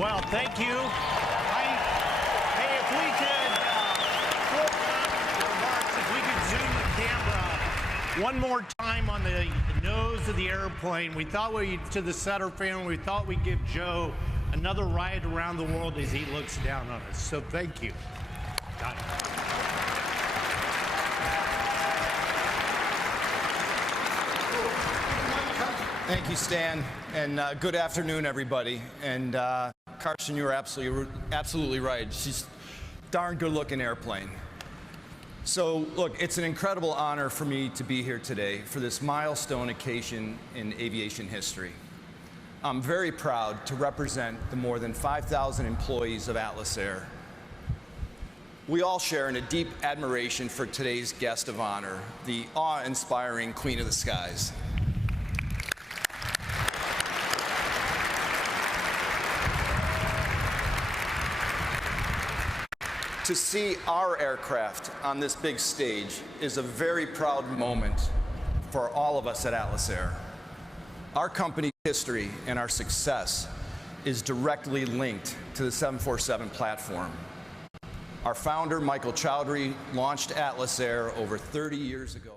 Well, thank you. Hey, if we could, if we could zoom the camera one more time on the nose of the airplane. We thought to the Sutter family, we thought we'd give Joe another ride around the world as he looks down on us. So thank you. Got it. Thank you, Stan, and good afternoon, everybody. And Carson, you were absolutely right. She's a darn good-looking airplane. So, look, it's an incredible honor for me to be here today for this milestone occasion in aviation history. I'm very proud to represent the more than 5,000 employees of Atlas Air. We all share in a deep admiration for today's guest of honor, the awe-inspiring Queen of the Skies. To see our aircraft on this big stage is a very proud moment for all of us at Atlas Air. Our company's history and our success is directly linked to the 747 platform. Our founder, Michael Chowdhury, launched Atlas Air over 30 years ago.